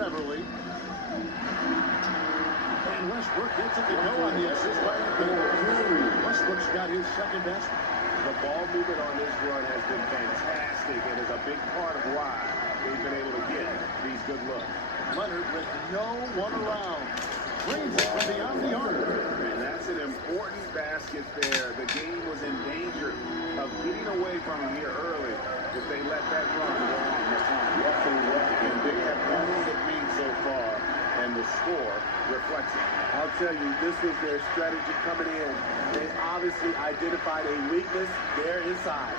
Beverly. And Westbrook gets it to go on the assist by Anthony. Westbrook's got his second best. The ball movement on this run has been fantastic and is a big part of why they've been able to get these good looks. Leonard with no one around. Brings it from beyond the arc. And that's an important basket there. The game was in danger of getting away from them here early if they let that run go on. And they have done the lead so far, and the score reflects it. I'll tell you, this was their strategy coming in. They obviously identified a weakness there inside.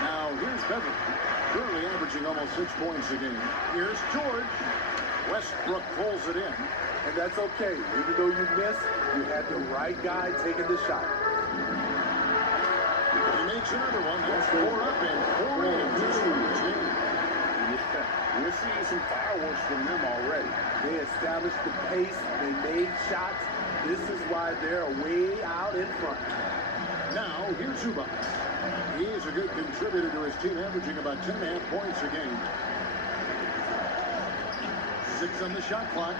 Now here's Beverly, currently averaging almost 6 points a game. Here's George. Westbrook pulls it in. And that's okay. Even though you miss, you had the right guy taking the shot. He makes another one. That's 4 up and 4 in just from this game. We're seeing some fireworks from them already. They established the pace. They made shots. This is why they're way out in front. Now, here's Zubac. He is a good contributor to his team, averaging about 10.5 points a game. 6 on the shot clock.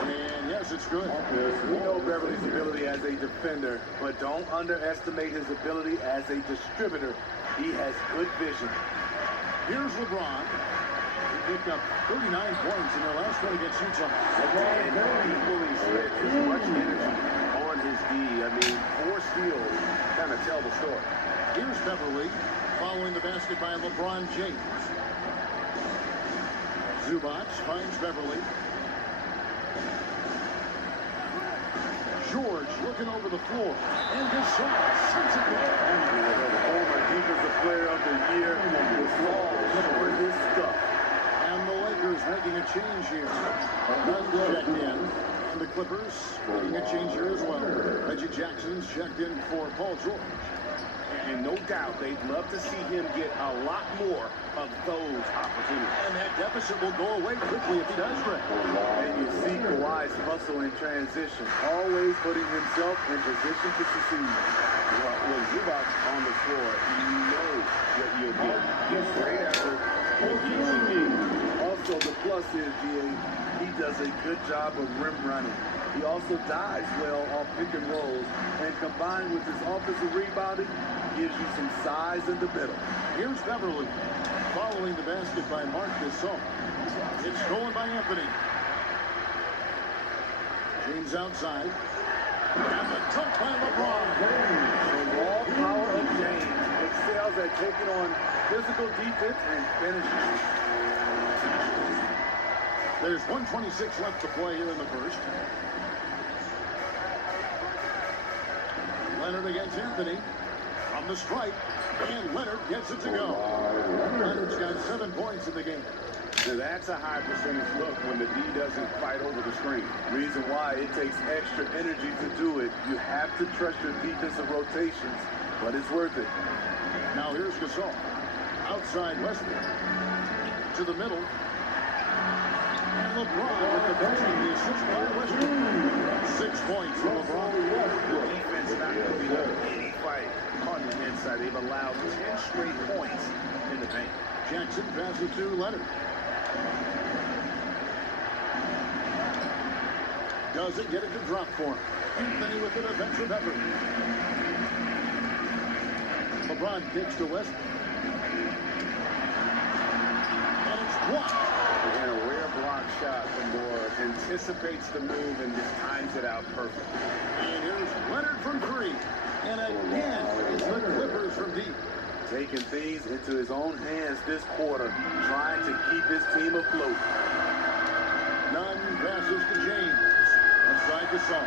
And yes, it's good. We know Beverly's ability as a defender, but don't underestimate his ability as a distributor. He has good vision. Here's LeBron. He picked up 39 points in their last one against Utah. And equally spent as much energy on his D. I mean, 4 steals kind of tell the story. Here's Beverly following the basket by LeBron James. Zubac finds Beverly. George looking over the floor. And Gasol sends it down. Former Defensive Player of the Year was all over his stuff. And the Lakers making a change here. Nunn checked in. And the Clippers making a change here as well. Reggie Jackson's checked in for Paul George. And no doubt they'd love to see him get a lot more of those opportunities. And that deficit will go away quickly if he does, Rick. And you see Kawhi's hustle in transition, always putting himself in position to succeed. Well, when Zubac on the floor, you know what you'll get. He's great effort. Also, the plus is, he does a good job of rim running. He also dives well off pick and rolls, and combined with his offensive rebounding, gives you some size in the middle. Here's Beverly following the basket by Marc Gasol. It's stolen by Anthony. James outside. And the dunk by LeBron. The raw power of James excels at taking on physical defense and finishing. There's 1:26 left to play here in the first. Leonard against Anthony. On the strike, and Leonard gets it to go. Leonard's got 7 points in the game. Now that's a high percentage look when the D doesn't fight over the screen. Reason why it takes extra energy to do it. You have to trust your defensive rotations, but it's worth it. Now here's Gasol. Outside Westbrook. To the middle. And LeBron with the punch and the assist by Westbrook. 6 points for LeBron. The defense not going to be any fight on the inside. They've allowed 10 straight points in the paint. Jackson passes to Leonard. Doesn't get it to drop for him. Anthony with an offensive effort. LeBron kicks to Westbrook. And it's blocked. And a rare block shot from Morris. Anticipates the move and just times it out perfect. And here's Leonard from 3. And again, it's the Clippers from deep. Taking things into his own hands this quarter, trying to keep his team afloat. Nunn passes to James. Inside Gasol.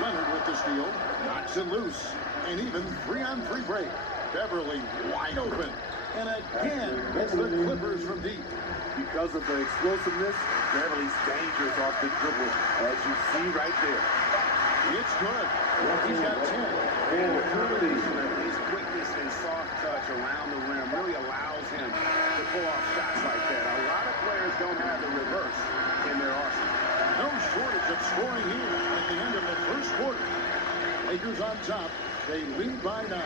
Leonard with the steal. Knocks it loose. And even 3-on-3 break. Beverly wide open. And again, it's the Clippers from deep. Because of the explosiveness, Beverly's dangerous off the dribble, as you see right there. It's good. He's got 10. And the combination of his quickness and soft touch around the rim really allows him to pull off shots like that. A lot of players don't have the reverse in their arsenal. No shortage of scoring here at the end of the first quarter. Lakers on top. They lead by 9.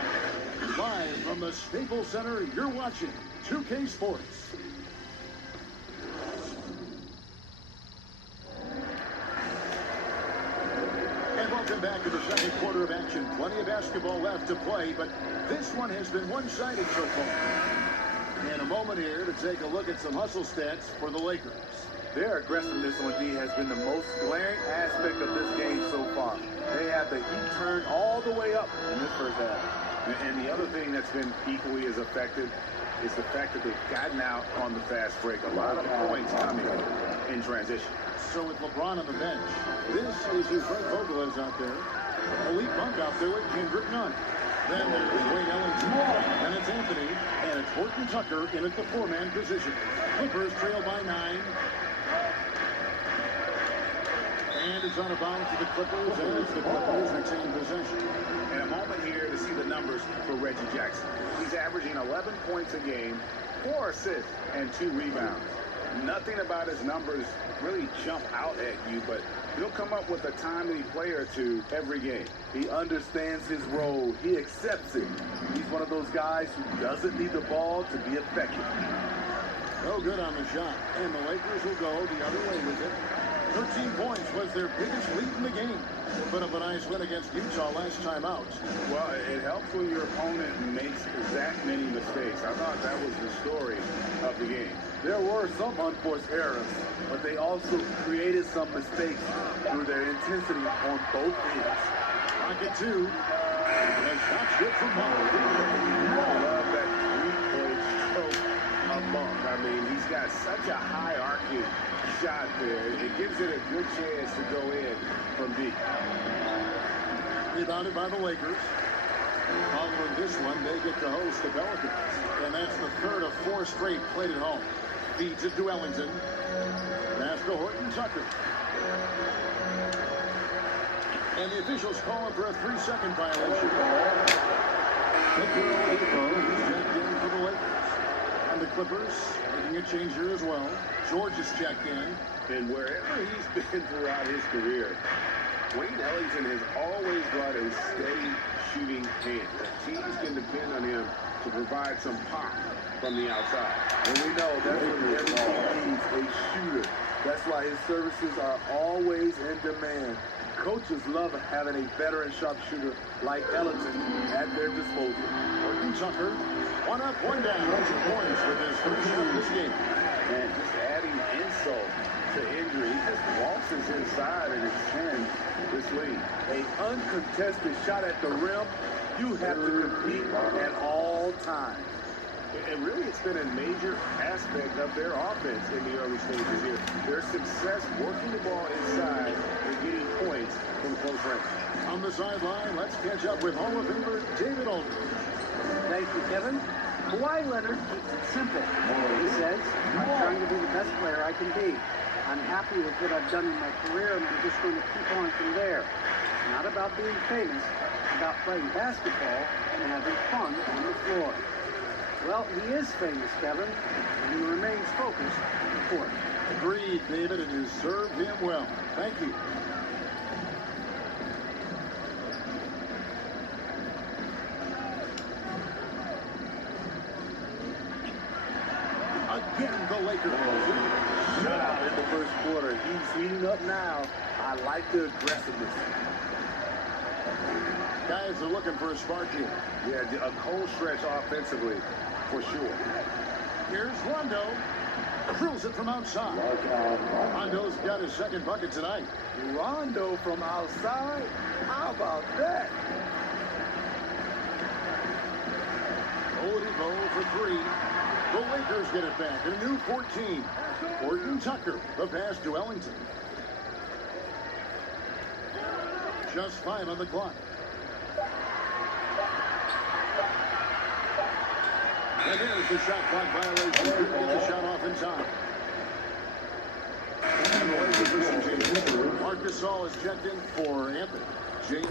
Live from the Staples Center, you're watching 2K Sports. And welcome back to the second quarter of action. Plenty of basketball left to play, but this one has been one-sided so far. In a moment here to take a look at some hustle stats for the Lakers. Their aggressiveness on D has been the most glaring aspect of this game so far. They have the heat turned all the way up in this first half. And the other thing that's been equally as effective is the fact that they've gotten out on the fast break. A lot of points coming in transition. So with LeBron on the bench, this is who Fred Vogel is out there. Elite bunk out there with Kendrick Nunn. Then there's Wayne Ellington, and it's Anthony, and it's Horton Tucker in at the four-man position. Clippers trail by 9. And it's on a bounce to the Clippers as the Clippers retain possession. And a moment here to see the numbers for Reggie Jackson. He's averaging 11 points a game, 4 assists, and 2 rebounds. Nothing about his numbers really jump out at you, but he'll come up with a timely play or two every game. He understands his role. He accepts it. He's one of those guys who doesn't need the ball to be effective. No good on the shot. And the Lakers will go the other way with it. 13 points was their biggest lead in the game. Put up a nice win against Utah last time out. Well, it helps when your opponent makes that many mistakes. I thought that was the story of the game. There were some unforced errors, but they also created some mistakes through their intensity on both ends. Pocket 2. And shot's good from Monk. I love that three-point stroke of Monk. I mean, he's got such a high-arcing shot there. It gives it a good chance to go in from deep. Rebounded by the Lakers. Following this one, they get to host the Pelicans. And that's the third of 4 straight played at home. Feeds it to Ellington. Pass to Horton Tucker. And the officials call him for a 3-second violation. Victor Oladipo is checked in for the Lakers. And the Clippers making a change here as well. George is checked in. And wherever he's been throughout his career, Wayne Ellington has always brought a steady shooting hand. Teams can depend on him to provide some pop from the outside. And we know that's what every team needs, a shooter. That's why his services are always in demand. Coaches love having a veteran sharpshooter like Ellington at their disposal. Horton Tucker, one up, one down. 2 points with his first shot this game. And just adding insult to injury, he just waltzes inside and extends this lead. An uncontested shot at the rim, you have to compete at all times. And really, it's been a major aspect of their offense in the early stages here. Their success working the ball inside and getting points from close range. On the sideline, let's catch up with Hall of Famer David Aldridge. Thank you, Kevin. Kawhi Leonard keeps it simple. He says, I'm trying to be the best player I can be. I'm happy with what I've done in my career, and I'm just going to keep on from there. It's not about being famous, it's about playing basketball and having fun on the floor. Well, he is famous, Kevin, and he remains focused on the court. Agreed, David, and you served him well. Thank you. Again, the Lakers. Shut out in the first quarter. He's heating up now. I like the aggressiveness. Guys are looking for a spark here. Yeah, a cold stretch offensively, for sure. Here's Rondo. Drills it from outside. Rondo's got his second bucket tonight. Rondo from outside? How about that? Oladipo for 3. The Lakers get it back. A new 14. Horton Tucker. The pass to Ellington. Just 5 on the clock. And there's the shot clock violation. Couldn't get the shot off in time. And the Lakers are some changes. Marc Gasol is checked in for Anthony. James